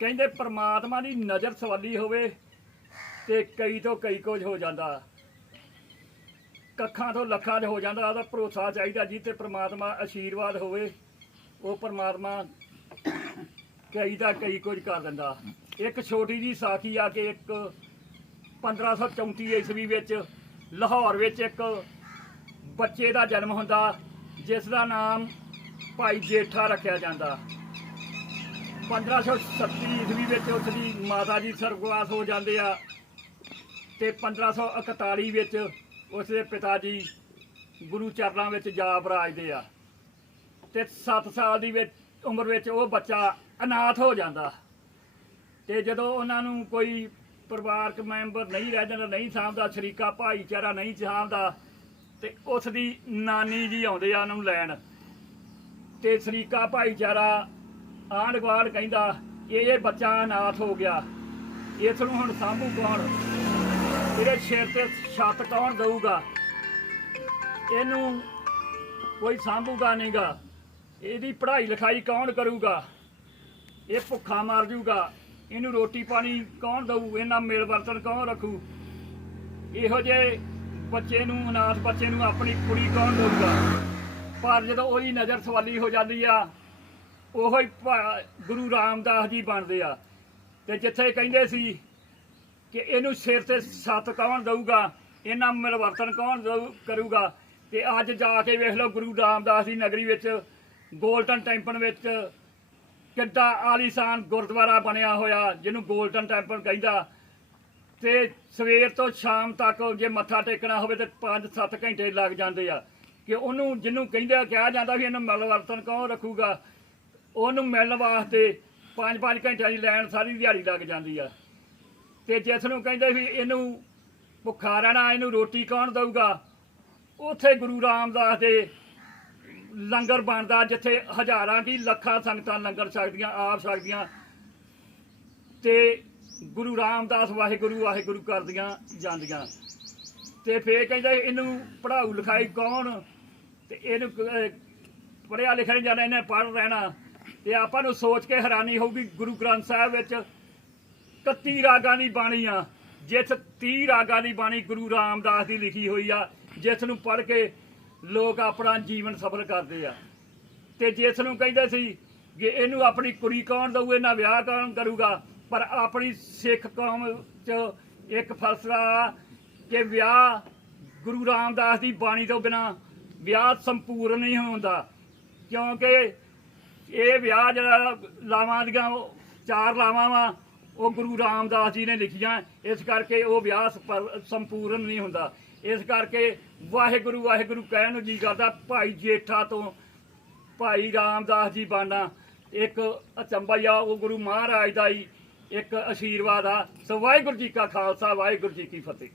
ਕਹਿੰਦੇ ਪ੍ਰਮਾਤਮਾ ਦੀ ਨਜ਼ਰ ਸਵਾਲੀ ਹੋਵੇ ਤੇ ਕਈ ਤੋਂ ਕਈ ਕੁਝ ਹੋ ਜਾਂਦਾ। ਕੱਖਾਂ ਤੋਂ ਲੱਖਾਂ 'ਚ ਹੋ ਜਾਂਦਾ, ਉਹਦਾ ਭਰੋਸਾ ਚਾਹੀਦਾ ਜੀ ਤੇ ਪ੍ਰਮਾਤਮਾ ਆਸ਼ੀਰਵਾਦ ਹੋਵੇ, ਉਹ ਪ੍ਰਮਾਤਮਾ ਕਈ ਦਾ ਕਈ ਕੁਝ ਕਰ ਦਿੰਦਾ। ਇੱਕ ਛੋਟੀ ਜੀ ਸਾਖੀ ਆ ਕੇ ਇੱਕ 1534 ਈਸਵੀ ਵਿੱਚ ਲਾਹੌਰ ਵਿੱਚ ਇੱਕ ਬੱਚੇ ਦਾ ਜਨਮ ਹੁੰਦਾ, ਜਿਸ ਦਾ ਨਾਮ ਭਾਈ ਜੇਠਾ ਰੱਖਿਆ ਜਾਂਦਾ। 1537 ਈਸਵੀ ਵਿੱਚ ਉਸ ਦੀ ਮਾਤਾ ਜੀ ਸਰਗਵਾਸ ਹੋ ਜਾਂਦੇ ਆ ਤੇ 1541 ਵਿੱਚ ਉਸ ਦੇ ਪਿਤਾ ਜੀ ਗੁਰੂ ਚਰਨਾਂ ਵਿੱਚ ਜਾ ਬਰਾਜਦੇ ਆ। ਤੇ 7 ਸਾਲ ਦੀ ਵਿੱਚ ਉਮਰ ਵਿੱਚ ਉਹ ਬੱਚਾ ਅਨਾਥ ਹੋ ਜਾਂਦਾ। ਤੇ ਜਦੋਂ ਉਹਨਾਂ ਨੂੰ ਕੋਈ ਪਰਿਵਾਰਕ ਮੈਂਬਰ ਨਹੀਂ ਰਹਿ ਜਾਂਦਾ, ਨਹੀਂ ਸਾਂਭਦਾ, ਸ਼ਰੀਕਾ ਭਾਈਚਾਰਾ ਨਹੀਂ ਸਾਂਭਦਾ, ਤੇ ਉਸ ਦੀ ਨਾਨੀ ਜੀ ਆਉਂਦੇ ਆ ਉਹਨੂੰ ਲੈਣ। ਤੇ ਸ਼ਰੀਕਾ ਭਾਈਚਾਰਾ ਆਂਢ ਗੁਆਂਢ ਕਹਿੰਦਾ ਇਹ ਇਹ ਬੱਚਾ ਅਨਾਥ ਹੋ ਗਿਆ। ਇਸ ਨੂੰ ਹੁਣ ਸਾਂਭੂ ਕੌਣ? ਇਹਦੇ ਸਿਰ ਤੇ ਛੱਤ ਕੌਣ ਦਊਗਾ? ਇਹਨੂੰ ਕੋਈ ਸਾਂਭੂਗਾ ਨਹੀਂਗਾ। ਇਹਦੀ ਪੜ੍ਹਾਈ ਲਿਖਾਈ ਕੌਣ ਕਰੂਗਾ? ਇਹ ਭੁੱਖਾ ਮਰ ਜੂਗਾ। ਇਹਨੂੰ ਰੋਟੀ ਪਾਣੀ ਕੌਣ ਦਊ? ਇਹਨਾਂ ਮਿਲ ਵਰਤਨ ਕੌਣ ਰੱਖੂ? ਇਹੋ ਜਿਹੇ ਬੱਚੇ ਨੂੰ, ਅਨਾਥ ਬੱਚੇ ਨੂੰ ਆਪਣੀ ਕੁੜੀ ਕੌਣ ਦਊਗਾ? ਪਰ ਜਦੋਂ ਉਹਦੀ ਨਜ਼ਰ ਸਵਾਲੀ ਹੋ ਜਾਂਦੀ ਆ ਉਹੋ ਹੀ ਭਾ- ਗੁਰੂ ਰਾਮਦਾਸ ਜੀ ਬਣਦੇ ਆ। ਤੇ ਜਿੱਥੇ ਕਹਿੰਦੇ ਸੀ ਕਿ ਇਹਨੂੰ ਸਿਰ ਤੇ ਸੱਤ ਕੌਣ ਦਊਗਾ, ਇਹਨਾਂ ਮਿਲਵਰਤਨ ਕੌਣ ਦਊ- ਕਰੂਗਾ? ਤੇ ਅੱਜ ਜਾ ਕੇ ਵੇਖ ਲਓ ਗੁਰੂ ਰਾਮਦਾਸ ਦੀ ਨਗਰੀ ਵਿੱਚ, ਗੋਲਡਨ ਟੈਂਪਲ ਵਿੱਚ ਕਿੱਡਾ ਆਲੀਸ਼ਾਨ ਗੁਰਦੁਆਰਾ ਬਣਿਆ ਹੋਇਆ, ਜਿਹਨੂੰ ਗੋਲਡਨ ਟੈਂਪਲ ਕਹਿੰਦਾ। ਤੇ ਸਵੇਰ ਤੋਂ ਸ਼ਾਮ ਤੱਕ ਜੇ ਮੱਥਾ ਟੇਕਣਾ ਹੋਵੇ ਤੇ 5-7 ਘੰਟੇ ਲੱਗ ਜਾਂਦੇ ਆ। ਕਿ ਉਹਨੂੰ ਜਿਹਨੂੰ ਕਹਿੰਦੇ ਕਿਹਾ ਜਾਂਦਾ ਵੀ ਇਹਨੂੰ ਮਿਲਵਰਤਨ ਕੌਣ ਰੱਖੂਗਾ? ਉਹਨੂੰ ਮਿਲਣ ਵਾਸਤੇ 5-5 ਘੰਟਿਆਂ ਦੀ ਲਾਈਨ ਸਾਰੀ ਦਿਹਾੜੀ ਲੱਗ ਜਾਂਦੀ ਆ। ਤੇ ਜਿਸ ਨੂੰ ਕਹਿੰਦੇ ਵੀ ਇਹਨੂੰ ਭੁੱਖਾ ਰਹਿਣਾ ਇਹਨੂੰ ਰੋਟੀ ਕੌਣ ਦਊਗਾ? ਉੱਥੇ ਗੁਰੂ ਰਾਮਦਾਸ ਦੇ ਲੰਗਰ ਬਣਦਾ ਜਿੱਥੇ ਹਜ਼ਾਰਾਂ ਕੀ ਲੱਖਾਂ ਸੰਗਤਾਂ ਲੰਗਰ ਸਕਦੀਆਂ ਆਪ ਸਕਦੀਆਂ ਤੇ ਗੁਰੂ ਰਾਮਦਾਸ ਵਾਹਿਗੁਰੂ ਵਾਹਿਗੁਰੂ ਕਰਦੀਆਂ ਜਾਂਦੀਆਂ। ਤੇ ਫੇਰ ਕਹਿੰਦਾ ਇਹਨੂੰ ਪੜਾਉ ਲਿਖਾਈ ਕੌਣ? ਤੇ ਇਹਨੂੰ ਅਹ, ਪੜਿਆ ਲਿਖਿਆ ਨਹੀਂ ਜਾਣਾ ਇਹਨੇ ਪੜ ਰਹਿਣਾ ਤੇ ਆਪਾਂ ਨੂੰ ਸੋਚ ਕੇ ਹੈਰਾਨੀ ਹੋਊਗੀ ਗੁਰੂ ਗ੍ਰੰਥ ਸਾਹਿਬ ਵਿੱਚ 31 ਰਾਗਾਂ ਦੀ ਬਾਣੀ ਆ ਜਿਸ 30 ਰਾਗਾਂ ਦੀ ਬਾਣੀ ਗੁਰੂ ਰਾਮਦਾਸ ਦੀ ਲਿਖੀ ਹੋਈ ਆ ਜਿਸ ਨੂੰ ਪੜ੍ਹ ਕੇ ਲੋਕ ਆਪਣਾ ਜੀਵਨ ਸਫਲ ਕਰਦੇ ਆ। ਤੇ ਜਿਸ ਨੂੰ ਕਹਿੰਦੇ ਸੀ ਕਿ ਇਹਨੂੰ ਆਪਣੀ ਕੁੜੀ ਕੌਣ ਦਊ, ਇਹਨਾਂ ਵਿਆਹ ਕੌਣ ਕਰੂਗਾ, ਪਰ ਆਪਣੀ ਸਿੱਖ ਕੌਮ ਚ ਇੱਕ ਫਲਸਫਾ ਕਿ ਵਿਆਹ ਗੁਰੂ ਰਾਮਦਾਸ ਦੀ ਬਾਣੀ ਤੋਂ ਬਿਨਾ ਵਿਆਹ ਸੰਪੂਰਨ ਨਹੀਂ ਹੁੰਦਾ, ਕਿਉਂਕਿ ਇਹ ਵਿਆਹ ਜਿਹੜਾ ਲਾਵਾਂ ਦੀਆਂ ਚਾਰ ਲਾਵਾਂ ਵਾ, ਉਹ ਗੁਰੂ ਰਾਮਦਾਸ ਜੀ ਨੇ ਲਿਖੀਆਂ। ਇਸ ਕਰਕੇ ਉਹ ਵਿਆਹ ਸਪ- ਸੰਪੂਰਨ ਨਹੀਂ ਹੁੰਦਾ। ਇਸ ਕਰਕੇ ਵਾਹਿਗੁਰੂ ਵਾਹਿਗੁਰੂ ਕਹਿਣ ਨੂੰ ਜੀ ਕਰਦਾ, ਭਾਈ ਜੇਠਾ ਤੋਂ ਭਾਈ ਰਾਮਦਾਸ ਜੀ ਬਾਣਾ ਇੱਕ ਅਚੰਬਾ ਹੀ ਆ ਉਹ ਗੁਰੂ ਮਹਾਰਾਜ ਦਾ ਹੀ ਇੱਕ ਆਸ਼ੀਰਵਾਦ ਆ। ਸੋ ਵਾਹਿਗੁਰੂ ਜੀ ਕਾ ਖਾਲਸਾ, ਵਾਹਿਗੁਰੂ ਜੀ ਕੀ ਫਤਿਹ।